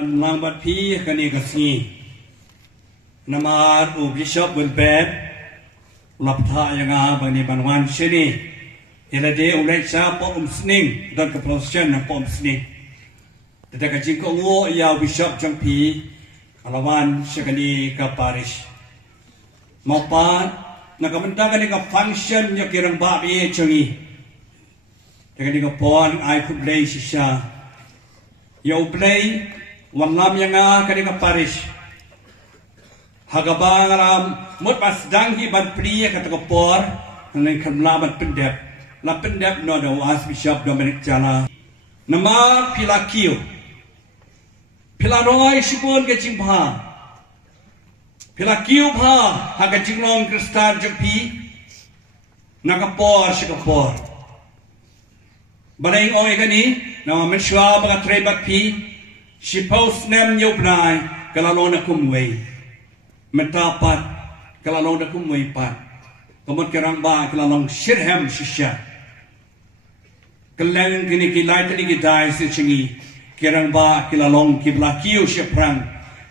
Langbat pi kani kasi namar u bishop will bed laptha yang bang ni banwan sini ila de ulai cha pom sning dan ke prosession na pom sning tetapi jingko ngo ya bishop jang pi alawan sekali ka parish mapan nakamenta kani ka function nya kirang ba bi changi kani ka pon ai kublai shisha ya ublai wanlam yang kani ka parish hagabang alam mut pas dang hi ban priya kata ka por nan kan labat pendep la pendep no da was bishop Dominic Jana nama pilakio pilaroi sipon ke jingpha pilakio pha haga jinglong kristan jpi nakapor sikapor Barang oi kani nama menshwa baga trebat pi sipos nem nyopnai kalalona kumwei mentapat kalalona kumwei pat kemudian kerangba kalalong shirham shisha kelang kini kilai tadi kita sechingi kerangba kalalong kiblakiu sheprang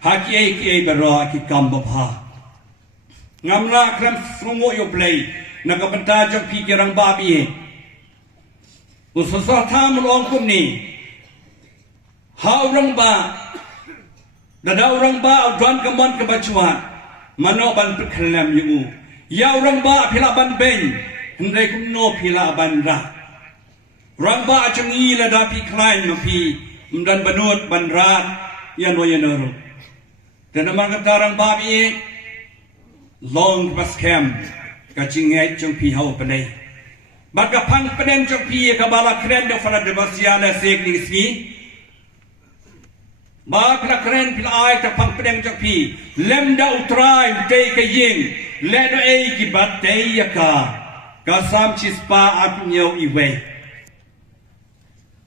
haki ai bero ki kambabha ngamla kram sungo yo play nakapenta jok pi kerangba bi ususah tham long kum ni haurang ba dada orang ba udwan keman kebacuan mano ban perkelam yu ya orang ba pila ban ben hendai kum no pila ban ra orang ba changi la da pi klain ma pi mdan banut ban ra ya no ro dan man kata orang ba bi long pas kem ka chingai chung pi hau panai Maka pang pedeng jok pi kabala keren de fana de basiala sek ni sini. Maka keren pila ai ta pang pedeng jok pi lemda utrai te ke ying ledo ei ki batte yaka ka sam chispa aku nyau iwe.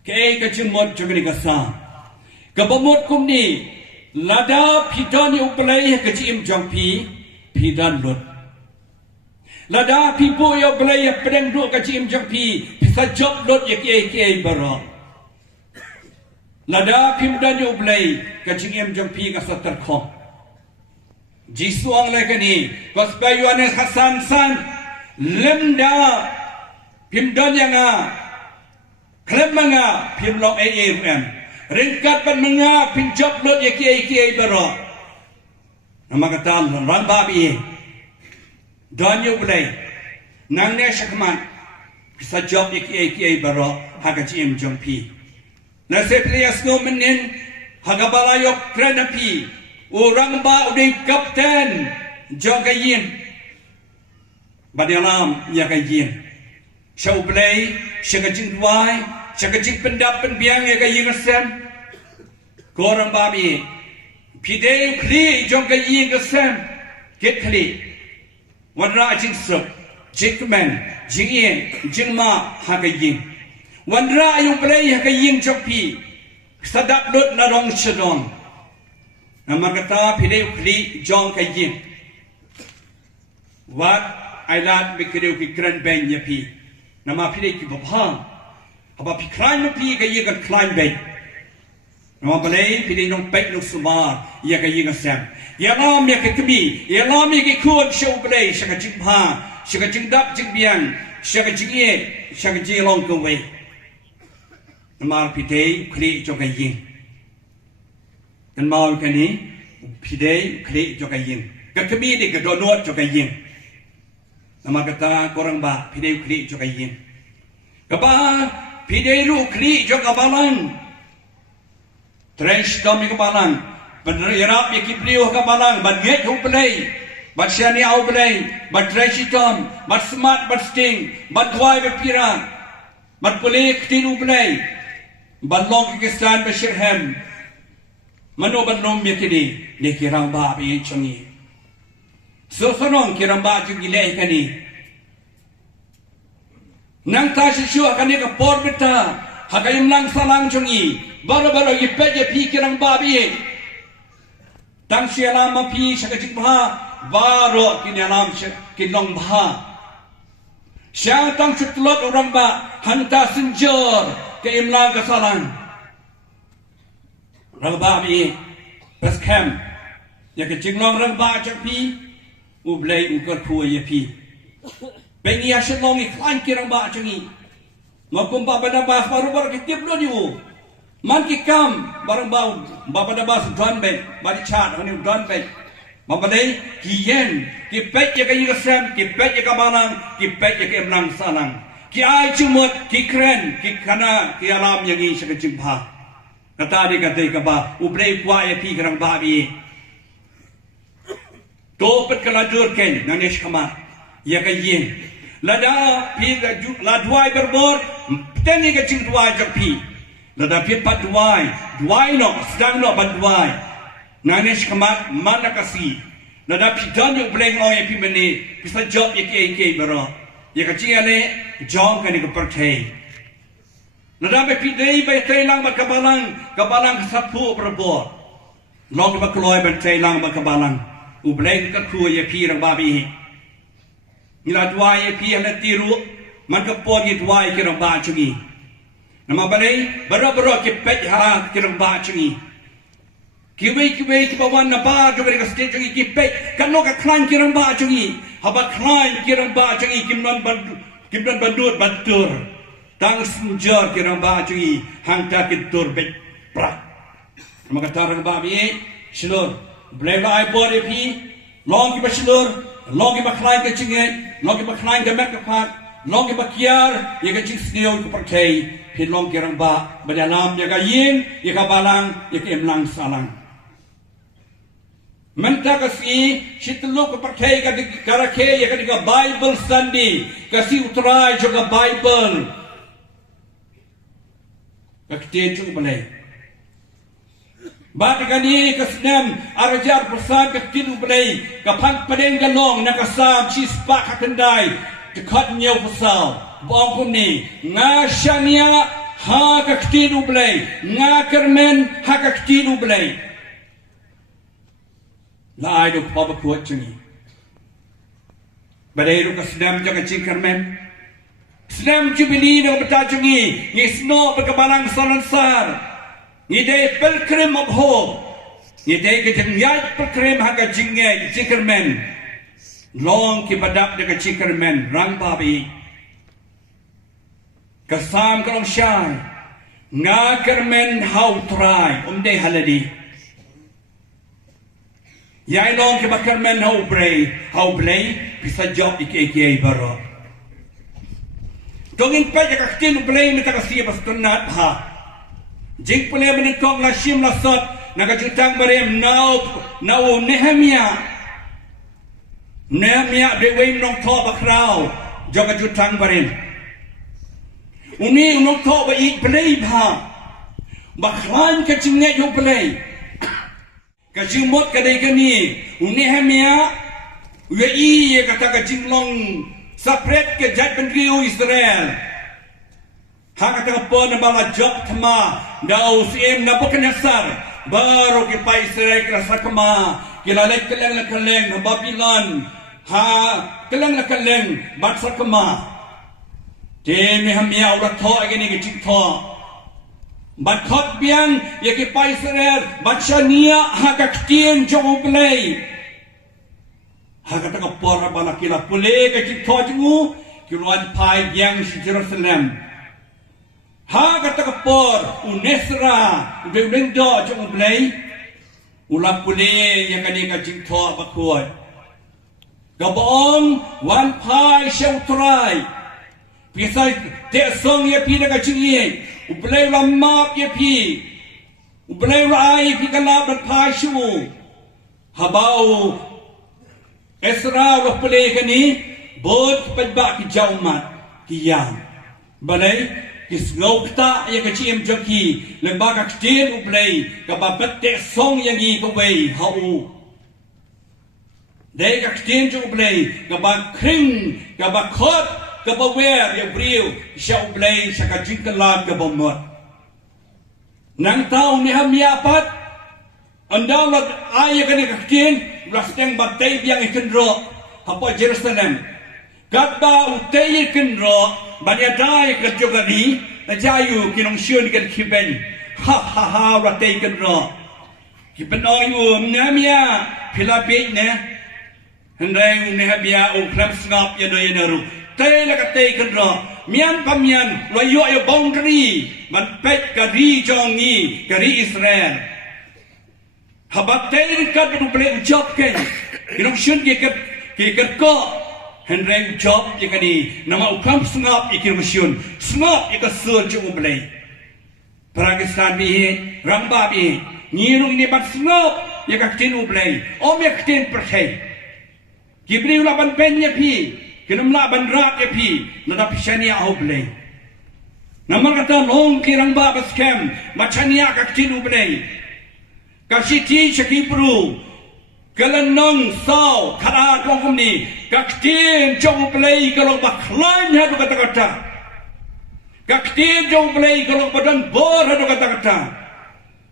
Ke ei ka chimot jogni ka sam. Ka bomot kum ni lada pitani uplai ka chim jok pi pidan lot. Lada pipo yo belaya pedang duk kacim jok pi bisa job dot ya kiai barang. Lada pimdan yo belai kacim jok pi kasa terkong. Jisuang lagi ni kospayuan Hasan san lemda pimdan yang klem manga pimlong AAM ringkat pan manga pim job dot ya kiai barang. Nama kata Rangbah bi Donyo belai, nang ne shakman, bisa job iki baro haga jim jong pi. Nase players no menin haga balayok krena pi, orang ba udai kapten jong kayin. Badialam ya kayin. Shau belai, shaga jing duai, shaga jing pendap penbiang ya kayin kesem. Korang babi, pidei kli jong kayin kesem, get kli. Wanra jingsuk, jingkren, jingien, jingma hagayin. Wanra yung play hagayin jokpi, sadap lut narong shadon. Namakata pideu kli jong kayin. Wat ailat mikireu ki kren ben yapi. Nama pideu ki babhang. Haba pi klein pi kayin kan klein ben. Nama balai pideu nong pek nong sumar ya kayin asam. Ya lam ya ketemi, ya lam ya kekun show belai, syaka jingpa, syaka jingdap jingbiang, syaka jingye, syaka jinglong kewe. Namar pidei kli joka yin. Dan mau kani pidei kli joka yin. Kekemi di kedonot joka yin. Namar kata korang ba pidei kli joka yin. Kaba pidei lu kli joka balang. Trench kami kebalang. Berderap ya kibliu ka balang ban nget hu belai ban syani au belai ban trashitom ban smart ban sting ban dwai bepira ban kulik tinu belai ban long kistan beshirham mano ban nom ya kini ni kirang ba bi changi so sonong kirang ba ju gilai kani nang ta shishu akani ka por beta hagayim lang salang changi baro yipe je pi kirang ba bi Tang sialam api syakajik baha baro kinalam kinong baha. Siang tang sutlot orang ba hanta senjor ke imla kasalan. Rangbah bi bas camp ya ke jinglong Rangbah jak pi u blei u ko khu ye pi bengi ya shlong I klan ki Rangbah changi makum ba pada bas baru bar ke tip lo diu man ki kam barang bau ba pada bas don be ba di chat hani don be Mabalay, ki yen, ki pet ya ka yikasem, ki pet ya ka balang, ki pet ya ka emlang salang. Ki ay chumot, ki kren, ki kana, ki alam yang i siya ka jimpa. Kata di katay ka ba, ubrey kwa ya pi karang babi. Topet ka ladur ken, nanesh kama, ya ka yen. Lada pi ladway berbor, teni ka jim dway jak pi. Lada pi pat dway no, sedang no pat dway. Nanesh kamat mana kasi nada pidan yung bleng ong epi meni pisa job ye bero ye kacing ale jong kani kepercay nada be pidei be tailang kabalang sapu berbor long ba kloy ben tailang ba kabalang u bleng ka kru ye pi rang babi nila dua ye pi ana tiru man ka pon ye dua ye rang ba chungi nama balai bero ke pet ha ke rang ba chungi Kiwei ki bawan na ba jo ka stage jongi ki pe kan no ka klan ki rang ba jongi haba klan ki rang ba jongi kimnon bandut batur tang sunjor ki rang ba jongi hang ta ki tur be prak maka tarang ba bi shilor blela ai body pi long ki ba shilor long ki ba klan ka chinge long ki ba klan ka mek ka phat long ki ba kiar ye ka ching sneo ko partai pi long ki rang ba badalam ye ka yin ye ka balang ye ka emlang salang Menta kasi sitlok pakai karake ya kan Bible study kasi utrai juga Bible kakte chung balai bat kani kasnam arajar prasad kaktin balai kapang padeng galong nakasam chispa kakandai dekat nyau pasal bong kumni ngashania ha kaktin balai ngakermen ha kaktin balai Lai duk papa kuat cungi. Badai duk sedam jaga Jingkren. Sedam jubilee duk beta cungi. Ni snow berkebalang salansar. Ni day pelkrem of hope. Ni day kejengyat pelkrem haga Jingkren. Long ki badap dekat Jingkren. Rangbah bi. Kasam kalong syai. Ngakermen how try. Day haladi. Yai long ke bakal men how play bisa job IKK baro. Tongin pa ya kaktin play mita kasi pas tunat ha. Jing pule menengkong la shim la sot nakajutang barem now Nehemia de wing nong to bakrao joga jutang barem. Uni nong to ba ik play ha. Baklan ke cinge yo play. Kajimot kadai kani Nehemia ye kata kajinglong sapret ke jat pendriu Israel hang kata pon bala job thama dau sim na Nebukadnezar baru ke pa Israel krasa kama kilalek keleng Babylon ha keleng bat sakama te Nehemia ulah tho agani ke cik tho Bat khot biang ya ke pa Israel bachania ha kaktien shongblei ha kata ka por bala kila pule ka chik tho chu kilwan pai biang si Jerusalem ha kata ka por unesra de do shongblei ula pule ya ka ni ka chik tho ba khoi ka bong wan pai shau trai pisai te song ya pi ka ching Ublay la map ye pi Ublay la ay pi kalab dan pasyu Habau Esra la pulay kani Bod padba ki jaumat Ki yang Balay Kis ngokta ya kachiem jaki Lembaga ktin ublay Kababat te song yang i kaway hau Day ktin ublay Kabag kring Kabag khot Kabawer ya brio siya ublay sa kajingkalag kabamot. Nang tao Nehemia pat andaw lag ay kani kakin rasteng batay biyang ikenro hapo Jerusalem. Kadba utay ikenro banyaday kadjogani najayu kinong siyon kan kiben ha ratay ikenro. kita nong namia pilapit ne, hendeng ne habia ukram sengap ya doy naru. Tay la katay kadro, mian pamian loyo yo boundary, man pek kari jongi kari Israel. Habat tay kat du ble job ken, kinong shun ke ko, hendeng job ya kani nama ukram sengap ikin shun, sengap ikasur jo ble. Pakistan bihi, Rangbah bihi, ngirung ini bat sengap ya kaktin ble, om ya kaktin percay. Kibri ulaban pennya pi. Kinamla bandrat ya pi, nada pishania oblay. Namar kata long Rangbah baskem, machania kaktin oblay. Kasiti shakipru, kalanong saw, karat longkum ni, kaktin jong oblay kalau baklan hadu kata-kata. Kaktin jong oblay kalau badan bor hadu kata-kata.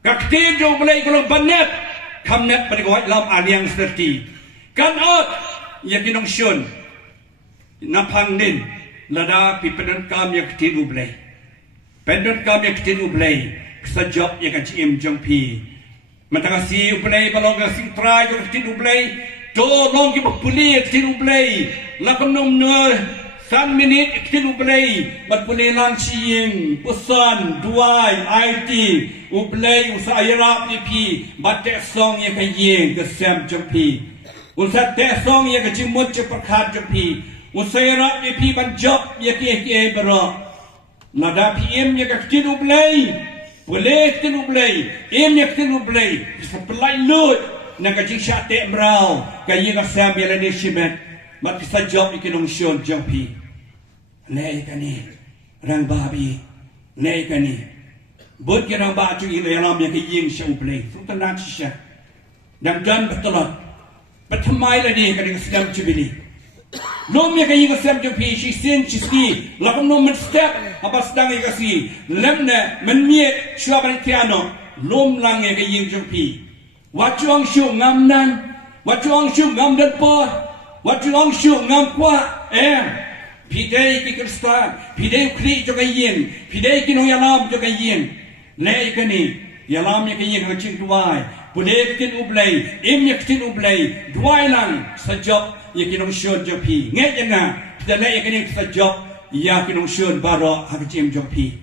Kaktin jong oblay kalau banet, kamnet pada kawat lam aliang serti. Kan out, ya kinong shun. Napang din lada pipedan kam yang ketin ublay pedan kam yang ketin ublay kesajop yang kacim jong pi matangasi ublay balong kasing try yang ketin ublay do long ki bakpuli ketin ublay lakon nom no 3 minit ketin ublay bakpuli lang chiying pusan duai IT ublay usayarap ni pi batek song yang kayeng kesem jong pi usat tek song yang kacimut cepakat jong pi Usairat ye pi banjop ye ki bero. Nada pi em ye kaktin ublay. Boleh kaktin ublay. Em ye kaktin ublay. Sepelai lut. Na kajing syate mrau. Kayi ka sam ye lani shimet. Mat kisa job ikinong shon jong pi. Lei kani. Rangbah bi. Lei kani. Bud ki Rangbah tu ile alam ye ki ying sya ublay. Sultan nak sya. Dam dan betelot. Betamai lani kading sedam cibili. Nom ya kayi kasem jong pi shi sin chi ski lakon nom men step apa sedang ya kasi lemne men miet shua ban tiano lom lang ya kayi jong pi wachuang shu ngam nan wachuang shu ngam dan po wachuang shu ngam kwa pidei ki kristan pidei kri jo kayin pidei ki no yalam jo kayin le kani yalam ya kayi ka ching tuai pudek tin ublay im ya tin ublay duai lang sajop ya kinong shon jong pi nge jana pidala ya kining sajop ya kinong shon baro hakjim jong pi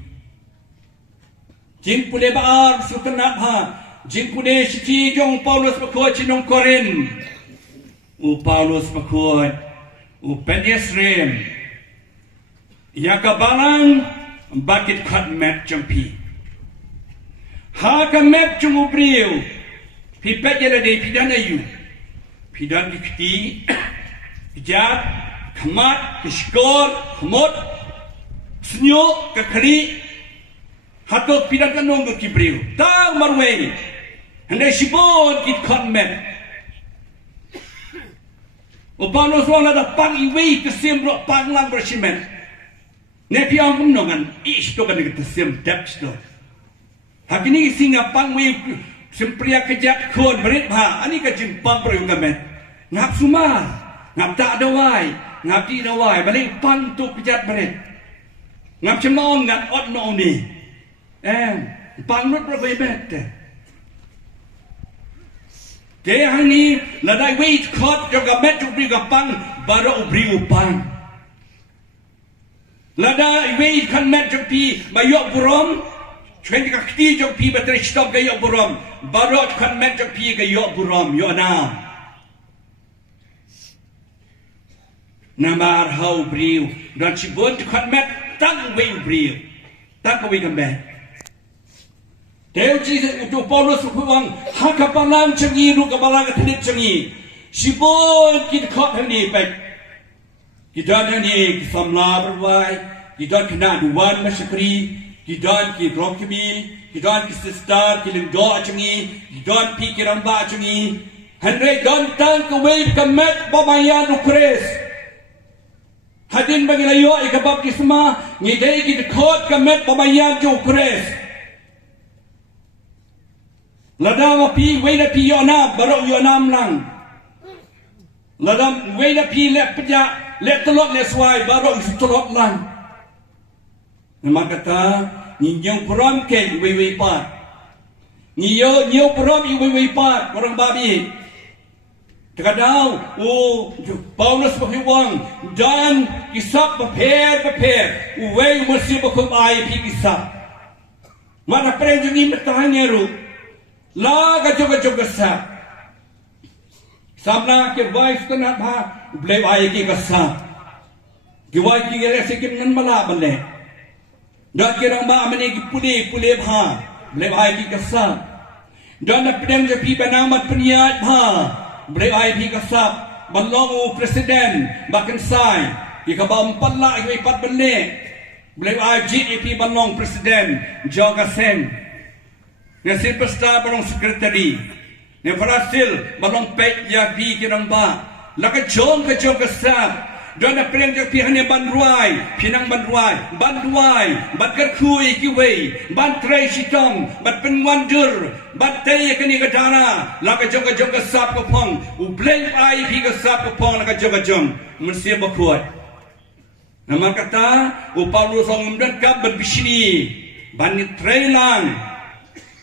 jing pule baar sukanat ha jing pule shiti jong Paulus pakot chinong Korin u Paulus pakot u Penesrem ya kabalang bakit khat met jong pi ha ka met jong ubriu pi pet yala de pidan ayu pidan dikti Kijat, kemat, keskor, kemot, senyuk, kekeri, hatot pidan kanong ke kibriu. Tang marway, hendak sibon kit konmet. Upano suang ada pang iwi kesim rok pang lang bersimen. Nepi ang menongan, ish to kan kesim depth to. Hakini singa pang wi sempria kejat kon berit ha, ani kejimpang perayung kamet. Ngap sumar. Ngap tak dawai, ngap di dawai, balik pantuk kejat balik. Ngap cemong ngap ot no ni. Pangut berapa bet. Dia ni ladai wait kot juga bet ubri gapang baru ubri upang. Ladai wait kan met jopi bayok burom. Cuman jika kti jopi bateri stop gayok burom. Baru kan met jopi gayok burom yo nam. Namar hau briu dan cibon kan met tang wei briu tak wei gambe Deu Jesus itu Paulus kuang hakapalang cengi ru kapalang tenit cengi cibon kit kot hani pek kita ni samla berwai kita kena duan masyakri kita ki rokmi kita ki sister ki lengdo cengi kita pi kiramba cengi Henry don tang ke wei kamet bamayan ukres Hadin bagi layo ikabab kisma ngidai ki khot kamet pamayan jo kres ladam pi weina pi yona baro yonam lang ladam weina pi le pja le telot le swai baro telot lang maka kata ninjong prom ke wewe pa nhiều prom iwi pat orang babi terkadang Paulus berhiwang dan kisah prepare uwe masih berkumai pi kisah mana pernah ni bertanya ru la gajo kisah sabna ke vice kena bha blai ai ki kisah ki wai ki gele sekin nan bala bale dak kirang ba amne ki pule bha blai ai ki kisah dan pedang jepi banamat peniat bha blai ai pi kasap balong presiden bahkan sai jika ba empatlah ikai pat bele blai ai ji pi balong presiden jong sen nasi pesta balong sekretari ne Brazil balong pek ya pi kirang ba laka jong kasap dan pedang jepi hanya banruai pinang banruai bat kerkui kiwei ban trai sitong bat penwandur bat tay kani kadana laka jong kasap ko pong ubleng ai pi kasap ko pong laka jong mesti bakuat nama kata Paulus ong mendekap berbisni ban trai lang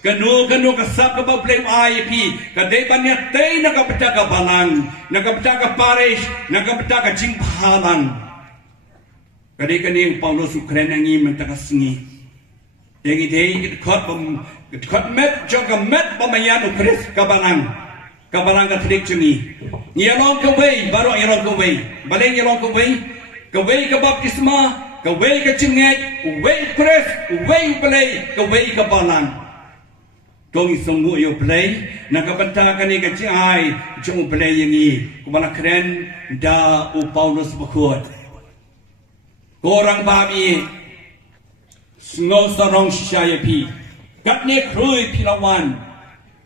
kanu kasap ka blame ai pi kadai bannya tay nakapta ka balang nakapta ka parish nakapta ka jingpalang kadai kani Paulus Ukraine ngi mentaka singi dengi dei khot met joga met pamayan ukris ka balang ka trik chungi ngialong ka wei baro ngialong ka wei baleng ngialong ka wei ka baptisma ka wei ka chingek wei kris wei balei ka wei ka balang Kong isunggu yo play nakabanta kani kacai jong play yangi kumala kren da Paulus bakut korang babi sngo sarong shaya pi katne krui pilawan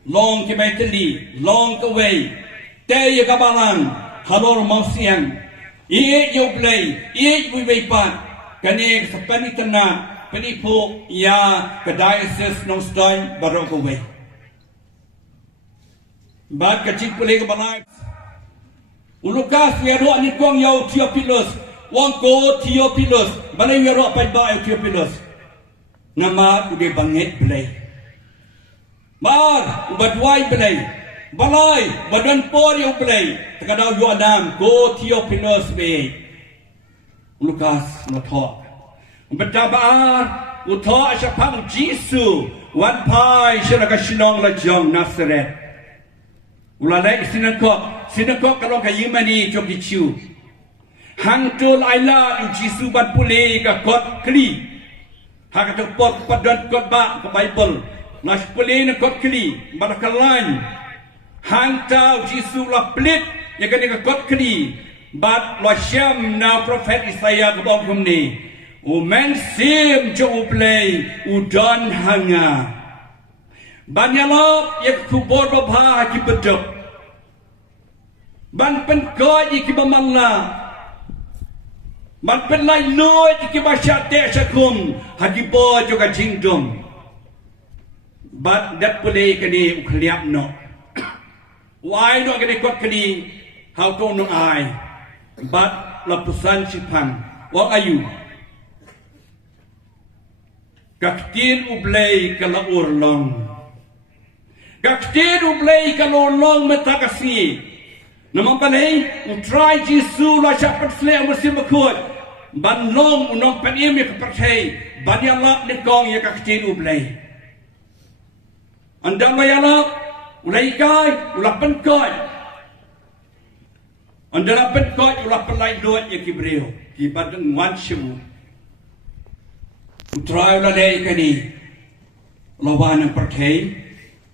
long ke baiteli long ke way te ya kabalang halor mausian yo play wi pat kani sapani tana penipu ya ke diocese Nongstoin baru kowe bad kecil pulih ke balai ulukas yaro ni kong yau Theophilus wong ko Theophilus balai yaro pai ba Theophilus nama ude banget belai bar ubadwai belai balai badan por yo belai takadau yo adam ko Theophilus be ulukas no talk bertabar utah syapang Jisu wan pai syalaka shinong la jong Nazareth ulalai sinakok kalau ka yimani jok dichu hang tul aila Jisu ban pule ka kot kli ha ka pot padan kot ba ka Bible nas pule na kot kli barakalan hang tau Jisu la plit ya ka kot kli bat lo syam na prophet Isaiah ka bom ni men sim jo play udan hanga banyalop yak kubor babha ki bedok ban pen ko ki bamangla ban pen lai loy ki basha te sakum haji bo jo ka jingdom bat dat pule kani ukliap no why no kani kot kani how to no ai bat lapusan sipang wa ayu kaktin ublay kala urlong kaktin ublay kala urlong metakasi naman palay utray Jisu la syapat sila musim makut ban long unong panim ya kapatay ban yalap nikong ya kaktin ublay andang mayalap ulay kay ulapan koy andalapan koy ulapan lay doon ya kibreo kibadang wansyu utray ulalay kani lawan ang parkay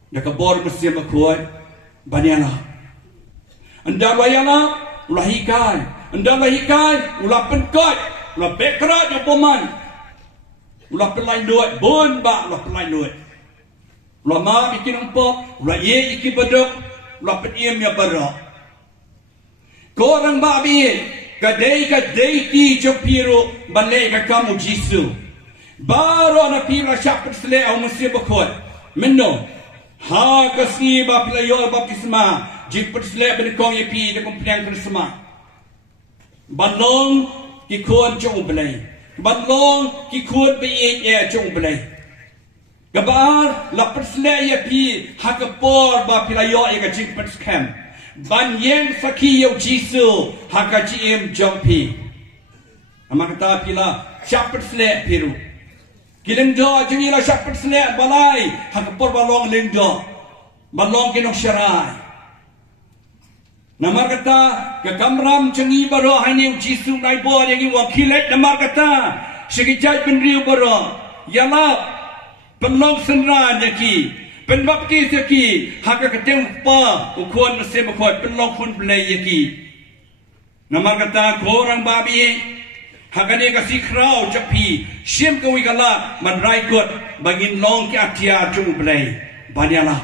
nakabor musim makut ban yalap anda bayana ulahikay ulapan kot ulapek kerat yo poman ulapan lain duit bon ba ulapan lain duit ulama bikin empok ulaye iki bedok ulapan iem ya barak korang babi kadai ti jopiro balai ka kamu Jisu baru na pira syapat sele au musim bakot menno ha kasi ba playo baptisma jiput sele benkong yepi de kompliang krisma balong ki khon chong blai balong ki khon be e chong blai Gabar la persle ya pi hakapor ba pilayo ya ka jing perskem. Ban yen faki yo jisu haka jim jong pi. Amakata pila chap persle piru. Kilengdo jengi la chap persle balai hakapor balong lengdo. Balong kinok syarai. Namar kata ke kamram jengi baro hani jisu nai bo yang wakilet namar kata sekejap penriu baro. Yalap penlong senran yaki penbaptis yaki haka keteng pa ukon sem ukon penlong kun play yaki namar kata korang babi haka ne kasi krau japi sim ko wigala man raikot bangin long ki atia jung play banyala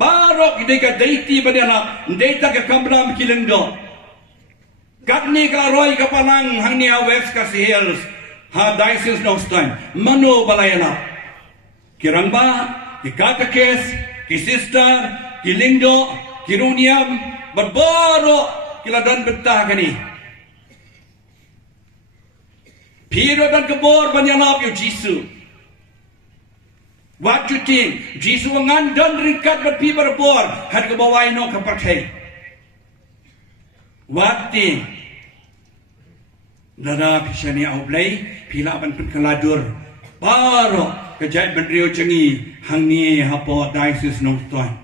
barok deka deiti banyala deita ke kambram kilengdo katni ka roi ka palang hangnia west ka hills ha diocese Nongstoin mano balayala ki Rangbah, ki kakakes, ki sister, ki lingdo, ki runiam, berboro kiladan betah kani. Piro dan kebor banyalap yo Jisu. What you think? Jisu ngan dan ringkat berpi berbor had ke bawai no ke pakai. What think? Nara pisani aublay pila ban keladur. Baro kejap bendrio cengi hangi hapo diocese Nongstoin.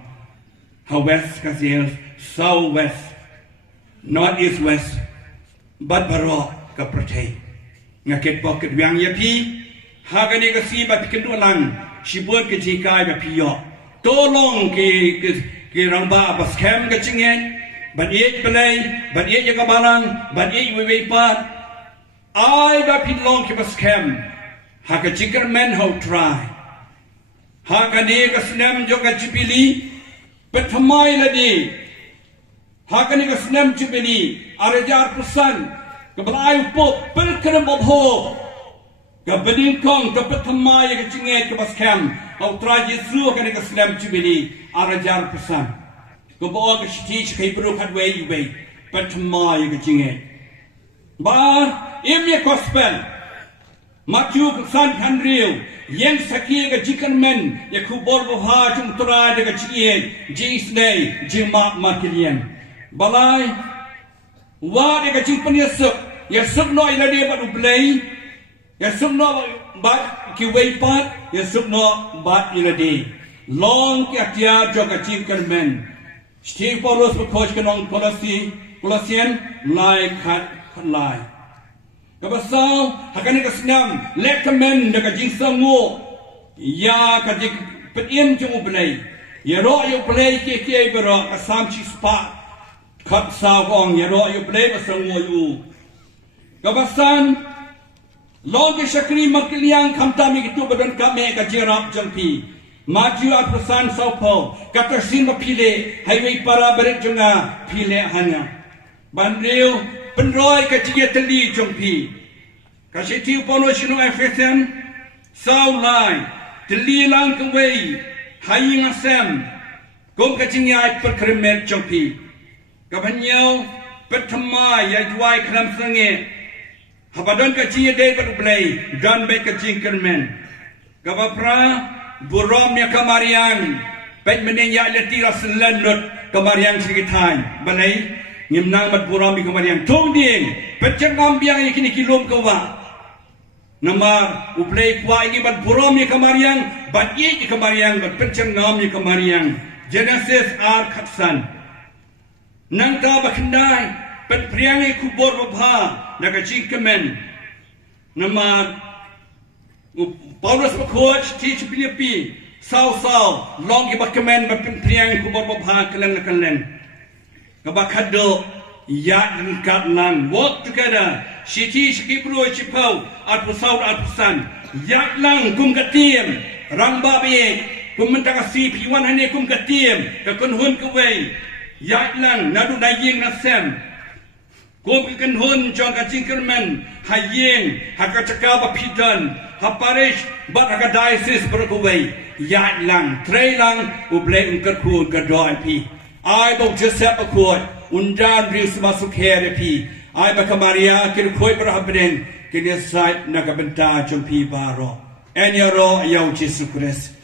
Ha west kasih south west, north east west, but baro ke percaya. Ngakit poket biang yapi, hagani kasih bat kendulang, sibut kejikai bapiyo. Tolong ke Rangbah baskem kecengen, bat iet belai, bat iet jaga balang, bat iet wewepat. Ai bapilong ke baskem. Haka Jingkren how try. Haka ne ka snem joka chipili pethamai ladi. Haka ne ka snem chipili arajar persan ke belai pop pelkram bobho ke beding kong ke pethamai ke cinget ke baskem how try Yesu haka ne ka snem chipili arajar persan ke bawa ke stich ke bro kadwei wei pethamai ke cinget. Bar imye gospel Maju kesan handriu yang sakit ke Jingkren ya kubor boha jung tura de ke chie jis day jimak makilian balai wa de ke Jingkren ya suk no ila de bat ublei ya suk no bat ki weipat ya suk no bat ila de long ki atia jo ke Jingkren Steve Paulus berkos ke nong Kolosian lai khat lai Kabasau hakani kasnam lekamen daga jingsango ya kajik petien jung ublei ya ro yu play ke bero kasam chi spa kap sa gong ya ro yu play basango yu kabasan long ke shakri makliang khamtami gitu badan kame ka jirap jampi maju aprasan saupo katarsin mapile highway para berit junga pile hanya bandreu penroi ke tiga teli jongpi kasih tiu pono sino efesen sau lai teli lang kewei hai ngasem gom ke jingai perkremet jongpi kabanyau pertama ya juai kram sange habadan ke jie de berublei dan baik ke Jingkren kabapra burom ya kamarian baik menenya leti rasulullah kamarian sekitai balai ngimnang mat buram bi kamariang tong ding pecengam biang ikini kilom kawa namar uplay kwa ini mat buram ni kamariang bat ye kamariang bat pecengam ni kamariang Genesis ar khatsan nang ta bakndai pet priang e kubor babha naga Jingkren namar Paulus bakhoch teach Filipi sau long ki bakmen bat priang kubor babha kalen Kabakado yan katlan work together shiti shikipro chipau at pusaut at pusan yak lang kum katiem Rangbah be kum mentagasi piwan hane kum katiem ka kunhun kuwei yak lang nadu daying nasem kum kunhun jong ka Jingkren hayeng hakachaka bapidan haparish bat aga diocese berkuwei yak lang trailang uble ungkerku gadoi pi I bau Joseph akut undan rius masuk herapi. I baka Maria kini koi berhabden kini sait naga benta jumpi baro. En yaro ayaw Jesus Christ